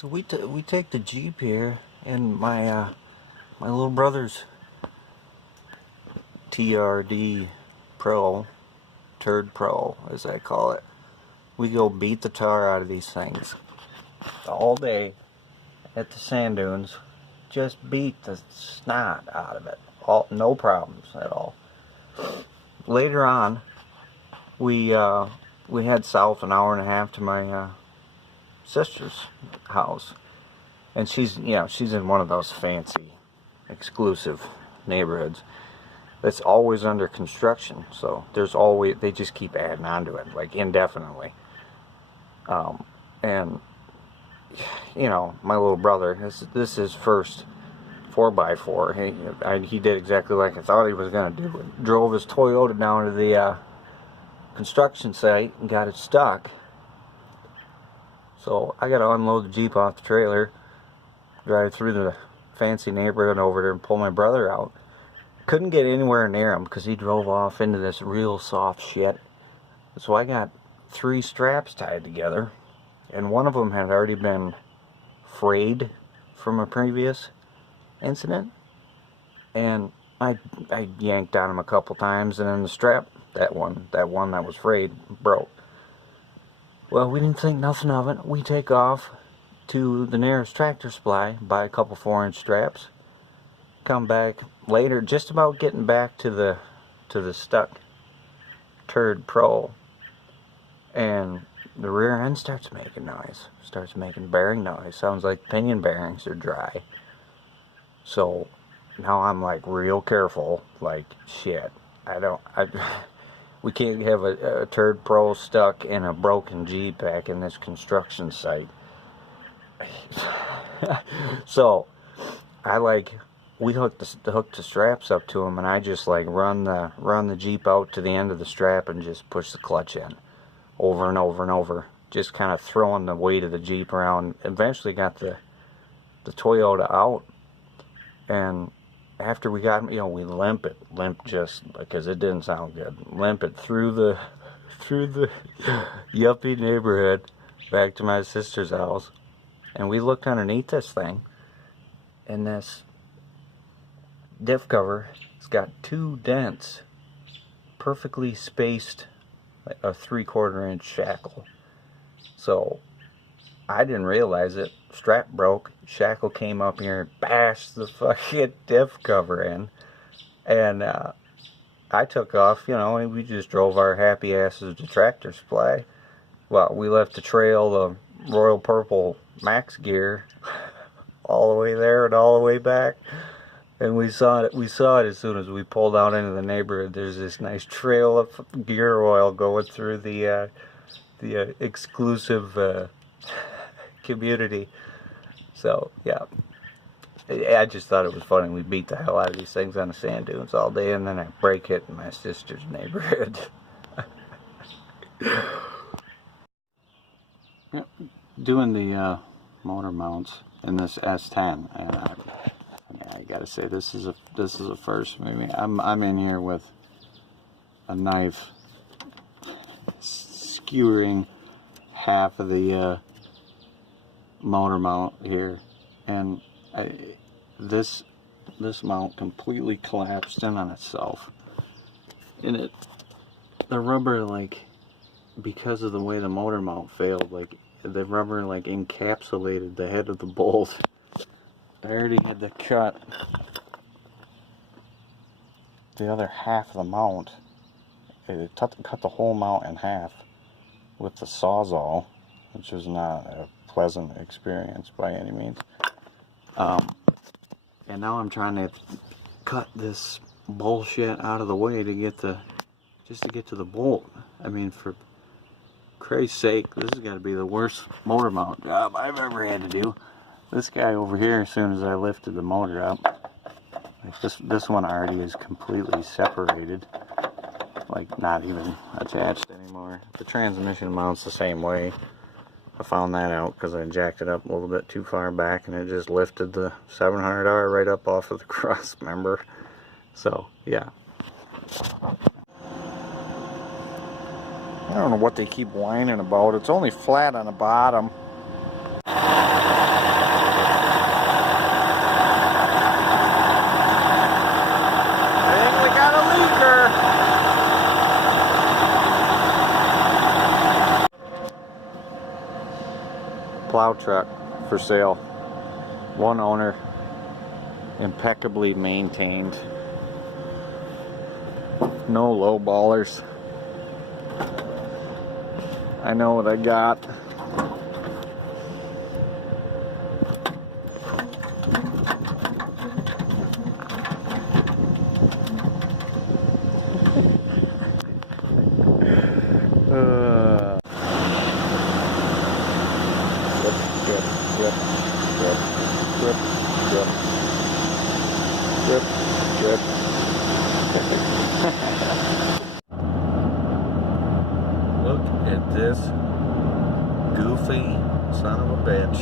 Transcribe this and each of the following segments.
So we take the Jeep here, and my little brother's TRD Pro, Turd Pro as I call it. We go beat the tar out of these things all day at the sand dunes. Just beat the snot out of it. No problems at all. Later on, we head south an hour and a half to my sister's house, and she's in one of those fancy, exclusive neighborhoods that's always under construction. So they just keep adding on to it like indefinitely. And my little brother, this is his first 4x4. He did exactly like I thought he was gonna do. Drove his Toyota down to the construction site and got it stuck. So I gotta unload the Jeep off the trailer, drive through the fancy neighborhood over there and pull my brother out. Couldn't get anywhere near him because he drove off into this real soft shit. So I got 3 straps tied together, and one of them had already been frayed from a previous incident, and I yanked on him a couple times, and then the strap, that one that was frayed, broke. Well, we didn't think nothing of it. We take off to the nearest Tractor Supply, buy a couple 4-inch straps, come back later, just about getting back to the stuck Turd Pro, and the rear end starts making noise, starts making bearing noise. Sounds like pinion bearings are dry. So now I'm like real careful, like shit, we can't have a Turd Pro stuck in a broken Jeep back in this construction site. So we hooked the straps up to him, and I just like run the Jeep out to the end of the strap and just push the clutch in over and over and over, just kind of throwing the weight of the Jeep around. Eventually got the Toyota out, and after we got him, we limp just because it didn't sound good. Limp it through the yuppie neighborhood back to my sister's house, and we looked underneath this thing, and this diff cover, it's got 2 dents, perfectly spaced, like a 3/4 inch shackle. So I didn't realize it. Strap broke, shackle came up here and bashed the fucking diff cover in, and I took off, and we just drove our happy asses to Tractor Supply. Well, we left the trail, the royal purple max gear, all the way there and all the way back, and we saw it as soon as we pulled out into the neighborhood. There's this nice trail of gear oil going through the exclusive community. So yeah, I just thought it was funny. We beat the hell out of these things on the sand dunes all day, and then I break it in my sister's neighborhood. Yep, doing the motor mounts in this S10, and I gotta say this is a first for me. I'm in here with a knife skewering half of the motor mount here, and this mount completely collapsed in on itself, and the rubber, like, because of the way the motor mount failed, like the rubber like encapsulated the head of the bolt. I already had to cut the other half of the mount. It cut the whole mount in half with the Sawzall, which was not a pleasant experience by any means. And now I'm trying to cut this bullshit out of the way to get to the bolt. I mean, for Christ's sake, this has got to be the worst motor mount job I've ever had to do. This guy over here, as soon as I lifted the motor up, like this one already is completely separated, like not even attached anymore. The transmission mount's the same way. I found that out because I jacked it up a little bit too far back, and it just lifted the 700R right up off of the cross member. So yeah, I don't know what they keep whining about. It's only flat on the bottom. plow truck for sale. One owner, impeccably maintained. No low ballers. I know what I got. Look at this goofy son of a bitch.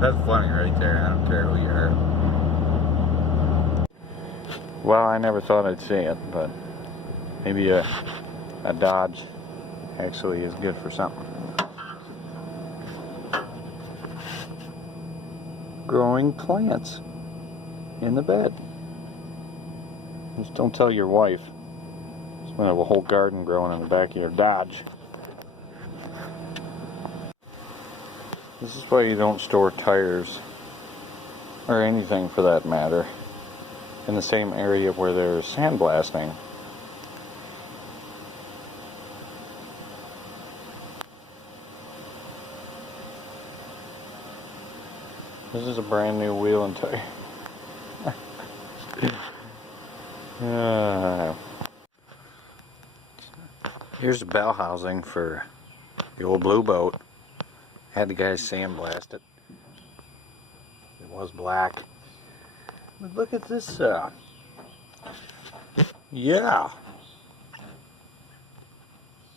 That's funny right there. I don't care who you are. Well, I never thought I'd see it, but maybe a Dodge actually is good for something. Growing plants in the bed. Just don't tell your wife. There's gonna have a whole garden growing in the back of your Dodge. This is why you don't store tires, or anything for that matter, in the same area where there's sandblasting. This is a brand new wheel and tire. Here's the bell housing for the old blue boat. Had the guys sandblast it. It was black. But look at this. Yeah.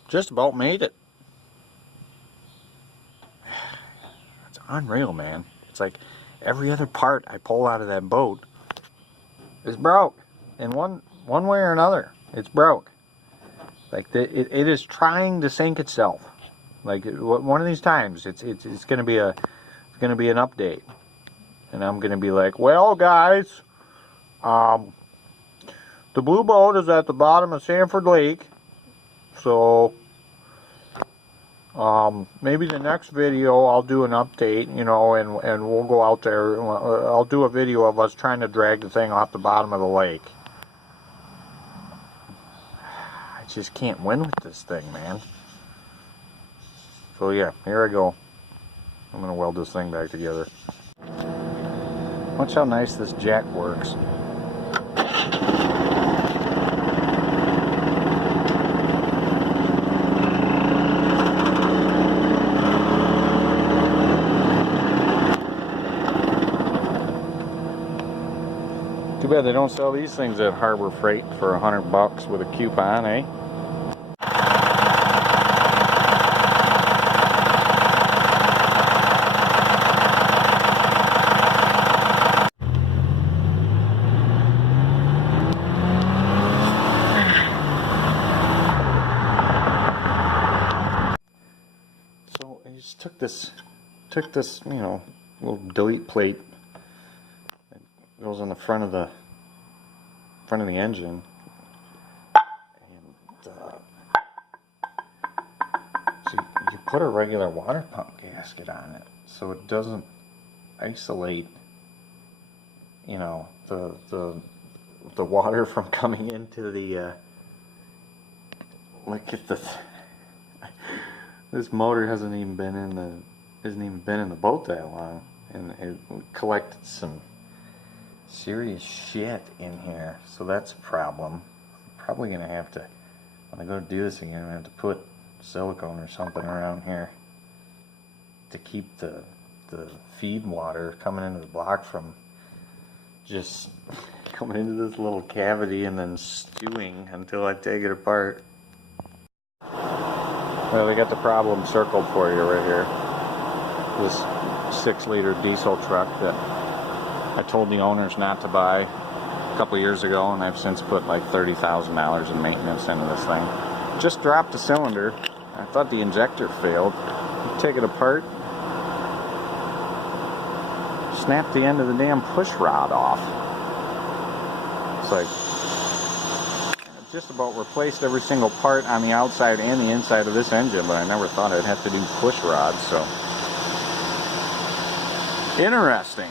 Just about made it. It's unreal, man. It's like every other part I pull out of that boat is broke. In one way or another, it's broke. Like it is trying to sink itself. Like one of these times, it's gonna be an update, and I'm gonna be like, well, guys, the blue boat is at the bottom of Sanford Lake, so maybe the next video I'll do an update, you know, and we'll go out there. I'll do a video of us trying to drag the thing off the bottom of the lake. I just can't win with this thing, man. So yeah, here I go. I'm gonna weld this thing back together. Watch how nice this jack works. Too bad they don't sell these things at Harbor Freight for $100 with a coupon, eh? So I just took this, you know, little delete plate that goes on the front of the engine, and so you put a regular water pump gasket on it so it doesn't isolate, you know, the water from coming into the look at this. This motor hasn't even been in the boat that long, and it collected some serious shit in here, so that's a problem. I'm probably gonna have to, when I go to do this again, I'm gonna have to put silicone or something around here to keep the feed water coming into the block from just coming into this little cavity and then stewing until I take it apart. Well, they got the problem circled for you right here. This 6-liter diesel truck that I told the owners not to buy a couple years ago, and I've since put like $30,000 in maintenance into this thing. Just dropped the cylinder. I thought the injector failed. take it apart. Snap the end of the damn push rod off. It's like just about replaced every single part on the outside and the inside of this engine, but I never thought I'd have to do push rods, so interesting.